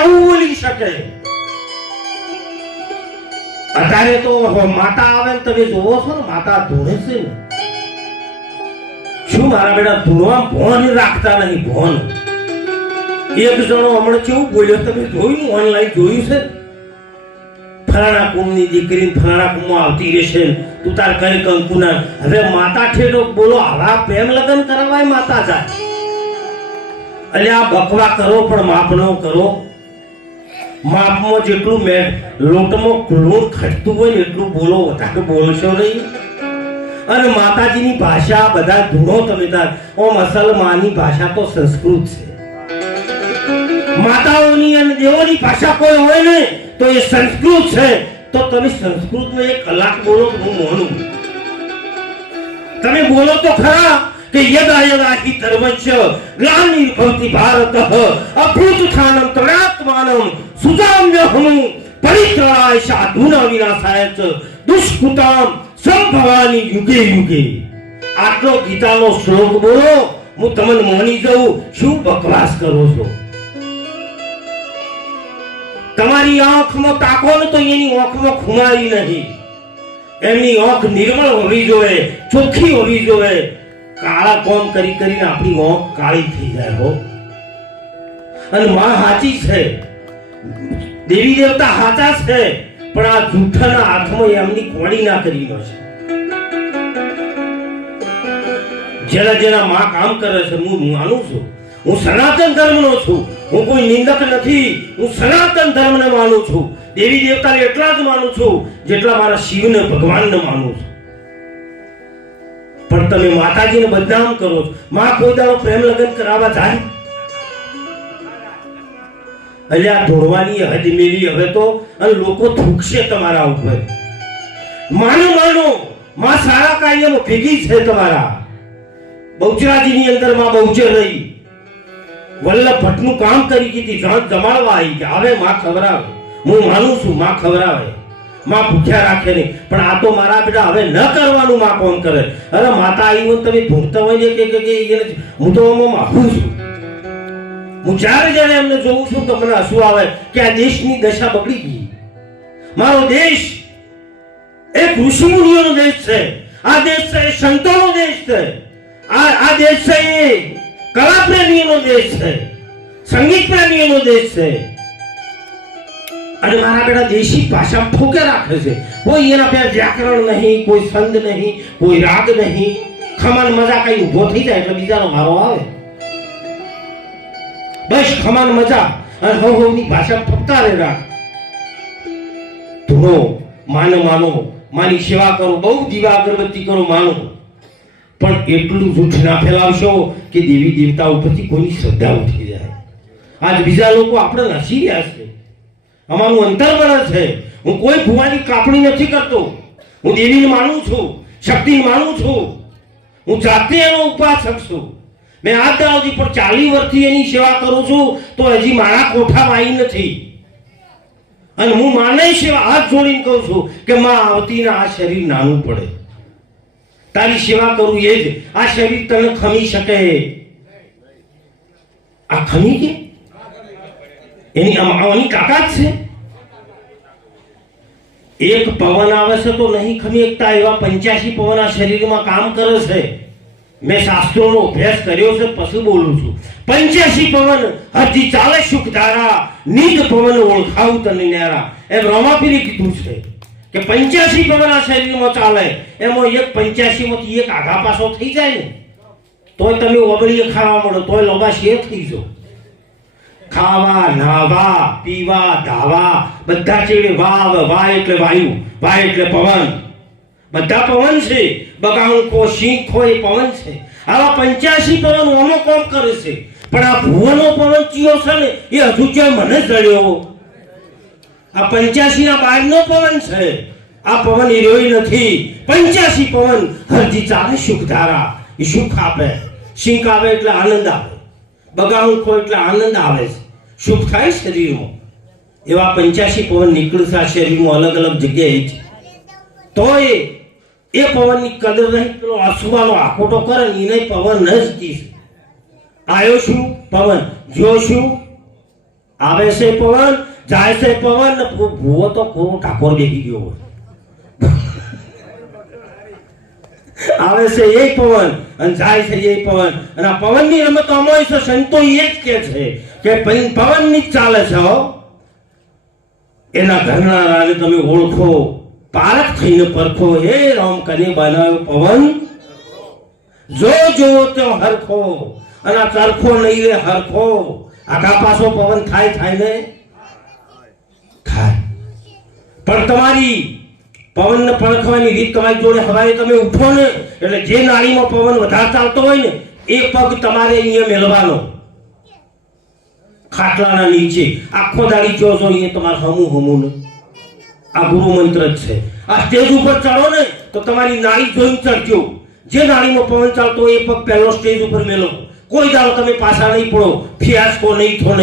આવું બોલી શકે? અત્યારે તો માતા આવે ને તમે જોવો છો ને, માતા ધૂણે છે ને. શું મારા બેટા ધૂણવા ભોન રાખતા નહીં? ભોન એક જણો હમણાં કેવું બોલ્યો, તમે જોયું? ઓનલાઈન જોયું છે? ફલાણા કુમની દીકરી ફલાણા કુમમાં આવતી રહેશે, તું તાર કઈ કંકુના. હવે માતા ઠેઠો બોલો, આવા પ્રેમ લગ્ન કરવાય માતા જાય? એટલે આ બકવા કરો પણ માપ નો કરો. માપમાં જેટલું લોટમાં લૂણ ખટતું હોય ને એટલું બોલો, વધારે બોલશો નહીં. અને માતાજીની ભાષા બધા ધૂણો તમે તાર. ઓમ અસલમાની ભાષા તો સંસ્કૃત છે. માતાઓની અને દેવોની ભાષા કોઈ હોય ને તો એ સંસ્કૃત છે. તો તમે સંસ્કૃતમાં 1 કલાક બોલો તો હું માનું. તમે બોલો તો ખરા કે યદા યદા હિ ધર્મસ્ય ગ્લાનિર્ભવતિ ભારતઃ અભૂતથાનં ત્રણાત્માનં સુજામ્યહં પરિત્રાય સાધુના વિનાશાય ચ દુષ્કૃતામ સંભવાની યુગે યુગે. આટલો ગીતાનો શ્લોક બોલો, હું તમને માની જાઉં. શું બકવાસ કરો છો? તમારી આંખમાં તાકો ને તો એની આંખમાં ખુમારી નહીં. એમની આંખ નિર્મળ હોવી જોઈએ, ચોખ્ખી હોવી જોઈએ. કાળા કોમ કરી કરીને આપણી આંખ કાળી થઈ જાય હો. અને માં સાચી છે, દેવી દેવતા સાચા છે, પણ આ જૂઠાના હાથમાં એમની કોડી ના કરી છે. જેના જેના માં કામ કરે છે હું માનું છું. હું સનાતન ધર્મનો છું, હું કોઈ નિંદક નથી. હું સનાતન ધર્મને માનું છું. દેવી દેવતાને એટલા જ માનું છું જેટલા મારા શિવને ભગવાનને માનું છું. પણ તમે માતાજીને બદનામ કરો છો. માં કોઈ દાડો પ્રેમ લગ્ન કરાવવા જાય? અલ્યા ઢોળવાની હદ મેલી હવે તો, અને લોકો થૂકશે તમારા ઉપર. માનો માં સારા કાર્યમાં ભેગી છે તમારા. બહુચરાજીની અંદર માં બહુચર રહી, વલ્લભ ભટ્ટનું કામ કરી કીધી, જાત જમાડવા આવી કે હવે માં ખવરાવે. હું માનું છું માં ખવરાવે, માં ભૂખ્યા રાખે નહીં. પણ આ તો મારા બેટા હવે ન કરવાનું માં કોણ કરે? અરે માતા આવી હોય તમે ભૂખતા હોય ને કે હું તો માફું છું. હું જ્યારે એમને જોઉં છું તો મને હસવું આવે કે આ દેશની દશા બગડી ગઈ. મારો દેશ એક ઋષિ મુનિઓનો દેશ છે. આ દેશ છે સંતોનો દેશ છે. આ દેશ છે એ કલા પ્રેમીઓનો દેશ છે, સંગીત પ્રેમીઓનો દેશ છે. અને મારા બેટા દેશી ભાષા ફૂકે રાખે છે. કોઈ એના પર વ્યાકરણ નહીં, કોઈ છંદ નહીં, કોઈ રાગ નહીં. ખમાન મજા કઈ ઊભો થઈ જાય એટલે બીજાનો મારો આવે. બસ ખમાન મજા અને હવની ભાષા ફૂંકતા રાખ. ધૂણો માનો, માની સેવા કરો, બહુ દીવા અગરબત્તી કરો, માનો. પણ એટલું જૂઠ ના ફેલાવશો કે દેવી દેવતા ઉપરથી કોઈની શ્રદ્ધા ઉઠી જાય. આજ બીજા લોકો આપણે નસી રહ્યા છે. અમારું અંતર બને છે. હું કોઈ ભુવાની કાપણી નથી કરતો. હું દેવીને માનું છું, શક્તિને માનું છું. હું જાતે એનો ઉપાસક છું. મેં આજ દાવજી પણ 40 વર્ષથી એની સેવા કરું છું તો હજી મારા કોઠામાં આવી નથી. અને હું માને સેવા હાથ જોડીને કહું છું કે માં આવતીને આ શરીર નાનું પડે. તારી સેવા કરું એ જ આ શરીર તને ખમી શકે. આ ખમી કે એની આની તાકાત છે. એક પવન આવે છે તો નહીં ખમી એકતા, એવા 85 પવન આ શરીરમાં કામ કરે છે. મેં શાસ્ત્રોનો અભ્યાસ કર્યો છે, પછી બોલું છું. 85 પવન હજી ચાલે સુખ ધારા, નીક પવન ઓળખાવું તને ન્યારા. એમ રોમાપીરે કીધું છે કે 85 પવન આ શરીરમાં ચાલે, એમાં એક 85 માંથી એક આઘા પાછો થઈ જાય ને તોય તમે ઓબળીએ ખાવા મળો, તોય લોબા શેર થઈ જાઓ. ખાવા, નાવા, પીવા, ધાવા બધા ચેડે વાહ એટલે વાયુ, વાહ એટલે પવન. બધા પવન છે. બગાઉં કો સિંહ ખો એ પવન છે. આવા 85 પવન ઓનો કોમ કરે છે. પણ આ ભુવનો પવન ચિયો છે ને એ હજુ ક્યાં મને જ જડ્યો. આ 85 ના બહારનો પવન છે. આ પવન એ રોઈ નથી. 85 પવન હરજી ચાલે સુખ ધારા, એ સુખ આપે. સિંહ આવે એટલે આનંદ આવે, બગાઉં ખો એટલે આનંદ આવે છે, સુખ થાય શરીરમાં. એવા 85 પવન નીકળશે આ શરીરમાં અલગ અલગ જગ્યાએ છે. તો એ પવનની કદર નહીં. પેલો અસુવાનો આખોટો કરે ને એને પવન ન જ કીશ. આયો શું પવન, જો શું આવે છે પવન, જાય છે પવન, ને ભૂવો તો પૂરો ઠાકોર બેસી ગયો હોય. આવે છે એ પવન અને જાય છે એ પવન. અને આ પવનની રમત આમાં છે, સંતો એ જ કે છે કે પવનની જ ચાલે છે હો. એના ઘરનારાને તમે ઓળખો, પારખ થઈને પરખો. હે રામ કને બનાવ્યો પવન, જો જો તો હરખો. અને આ ચરખો નહીં રે હરખો. આખા પાછો પવન થાય ને થાય. પણ તમારી પવનને પરખવાની રીત તમારી જોડે હવારે તમે ઉઠો ને એટલે જે નાળીમાં પવન વધારે ચાલતો હોય ને એ પગ તમારે અહીંયા મેળવાનો, ખાટલાના નીચે. આખો દાડી જો છો એ તમારે હમું ને. આ ગુરુ મંત્ર જ છે. આ સ્ટેજ ઉપર ચડો ને તો તમારી નાળી જોઈને ચડજો. જે નાળીમાં પવન ચાલતો હોય એ પગ પહેલો સ્ટેજ ઉપર મેળવો. કોઈ દાડો તમે પાછા નહીં પડો, ફિયાસ્કો નહીં થો નહીં.